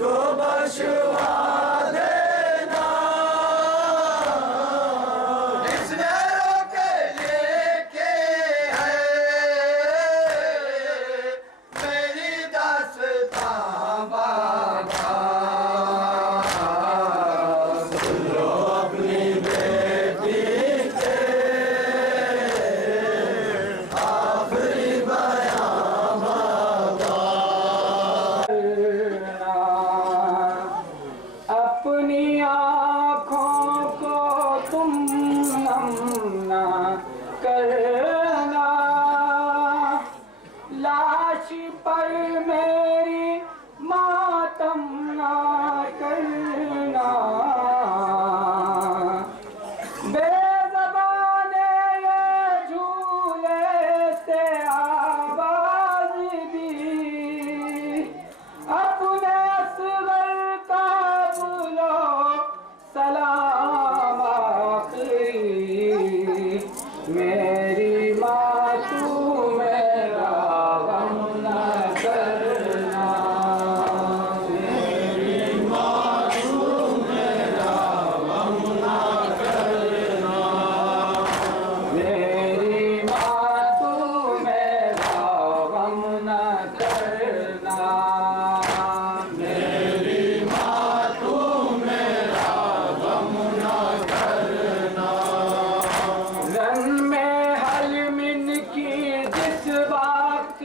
मुझको बख्शवा देना। इसने रोके लेके है मेरी दास्तां बाबा। सुन लो अपनी बेटी के आखिरी बयां बाबा। अपनी आँखों को तुम नम ना करना, लाश पर मेरी मातम ना करना। बेज़बाने ये झूले से आवाज दी, अपने असगर का बोलो सलाम आखिरी। मेरी माँ तू मेरा गम न करना, मेरी माँ तू मेरा गम न करना, मेरी माँ तू मेरा गम न करना, मेरी माँ तू मेरा गम न करना। रन में हलमिन की जिस वक्त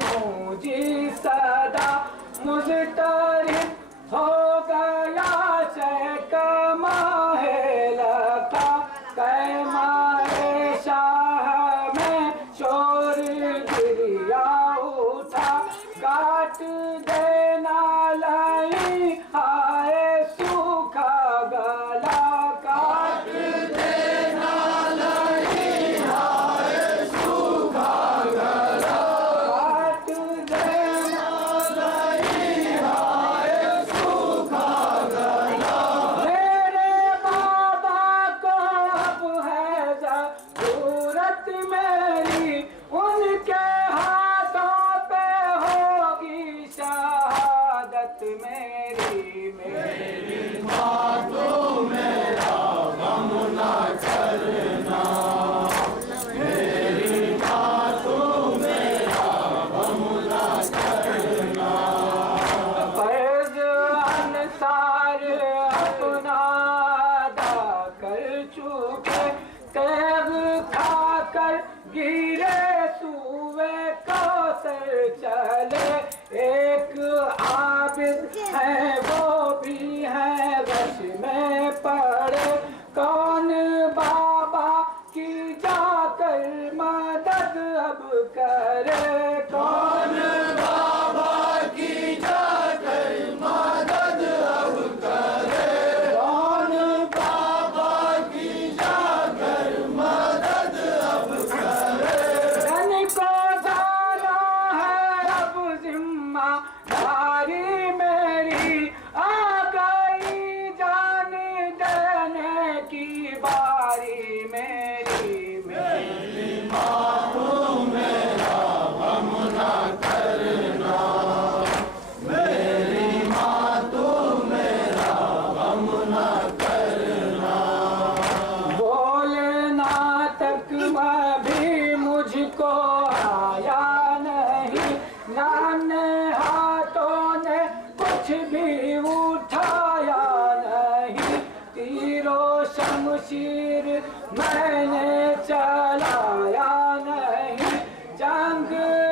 गूंजी सदा, मुज़तरिब हो गया शहकमा है लखा। कैमाए शाह में शोर गिरिया उठा, काट देना लाई हाय सूखा गला, काट देना लाई हाय सूखा गला, काट देना लाई हाय सूखा गला। मेरे बाबा को अब है जरूरत मेरी, उनके हाथों पे होगी शहादत मेरी। मेरी माँ तो मेरा गम न करना, मेरी माँ तो मेरा गम न करना। फर्ज अंसार अपना अदा कर चुके, तेग खाकर गिरे सूए कौसर चले। एक आबिद है वो भी है वश में पड़े, कौन बाबा की जाकर मदद अब करे, कौन बाबा की जाकर मदद अब करे, कौन बाबा की जाकर मदद अब करे। धन को जाना है अब जिम्मेदारी मेरी, आ गई जान देने की बारी मेरी। मेरी माँ तू मेरा गम न करना, मेरी माँ तू मेरा गम न करना। बोलना तक भी मुझको आया नहीं, नाने हाथों ने कुछ भी उठाया नहीं। तीरो शमशीर मैंने चलाया नहीं, जंग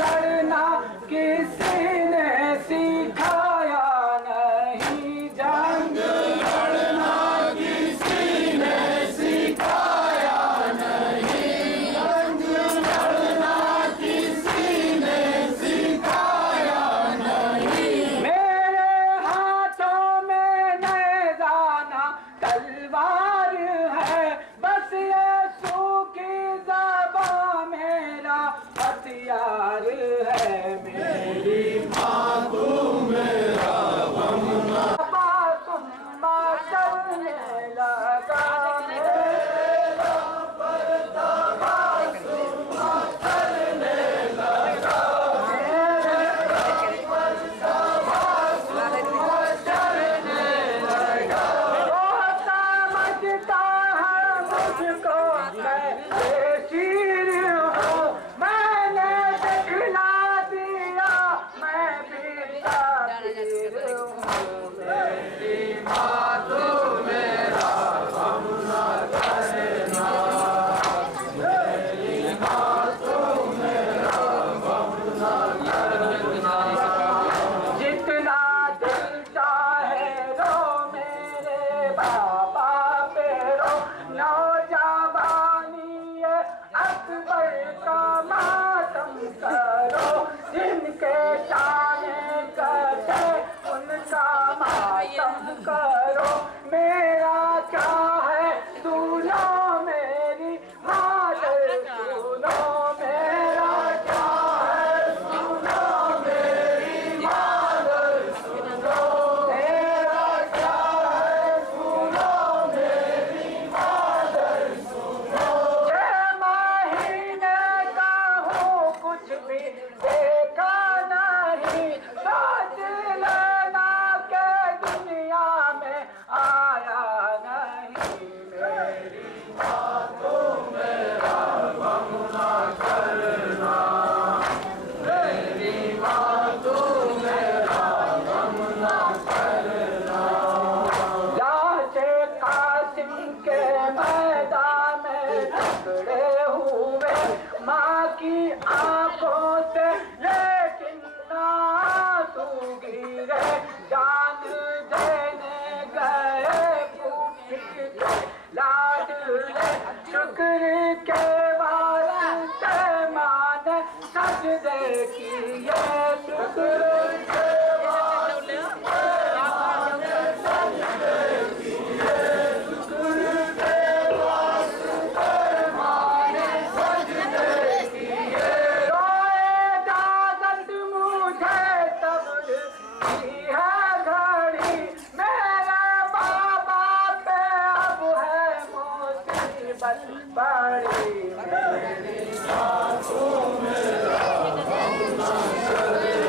लड़ना किसी ने सिखाया नहीं, जंग लड़ना किसी ने सिखाया नहीं, जंग लड़ना किसी ने सिखाया नहीं। मेरे हाथों में नैज़ाना तलवार है, बस ये सूखी मातम करो, मेरा क्या है सुनो मेरी मादर, सुनो मेरा क्या है सुनो मेरी मादर, सुनो मेरा क्या है सुनो मेरी मादर, सुनो। 6 महीने का हूँ कुछ भी देखा नहीं, सोच लेना के दुनिया में आया नहीं, मेरी बातों मेरा गम ना करना, मेरी बातों मेरा गम ना करना। लाशे कासिम के मैदान में टुकड़े हुए माँ की आंखों से, लेकिन आंसू गिरे, जान देने गए पुत्र के लाडले, शुक्र के वास्ते माँ ने सजदे किए, शुक्र के वास्ते माँ ने सजदे किए, शुक्र के वास्ते माँ ने सजदे किए। रोए इजाज़त मुझे तब की है घड़ी, मेरे बाबा पे अब है मुसीबत बड़ी, मेरी बातों मेरा गम ना करना,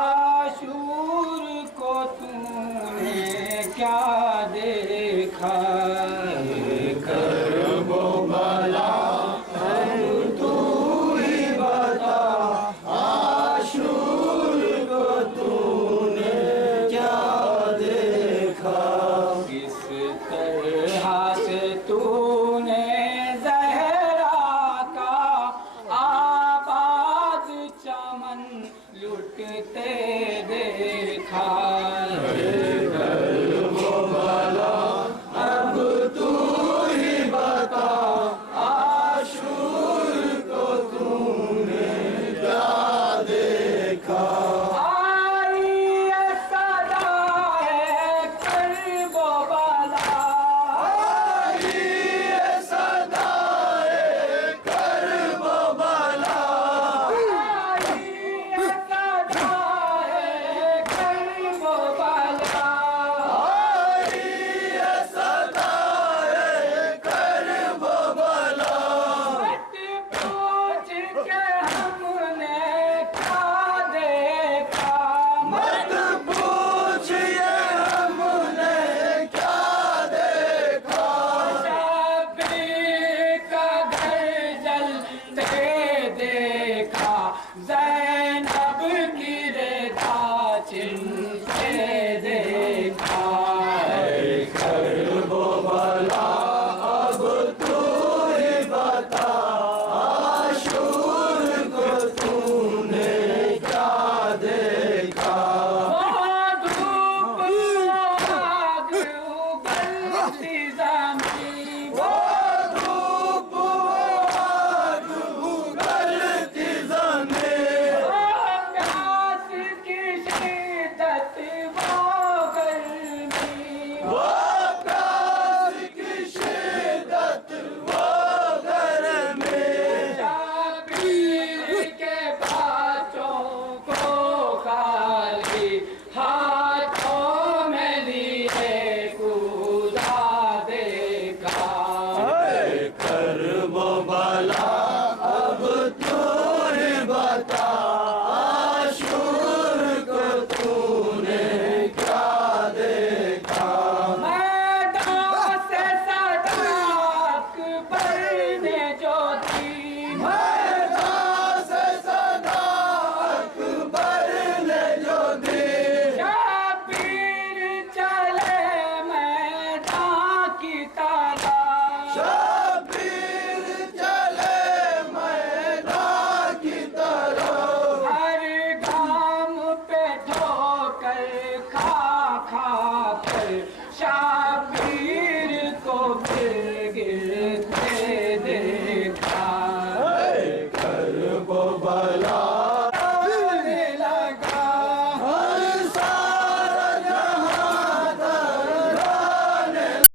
आशूर को तूने क्या देखा, करबो भला तू ही बता, आशूर को तूने क्या देखा, किस तरह से तूने ज़हरा का आबाद चमन लुटते देखा।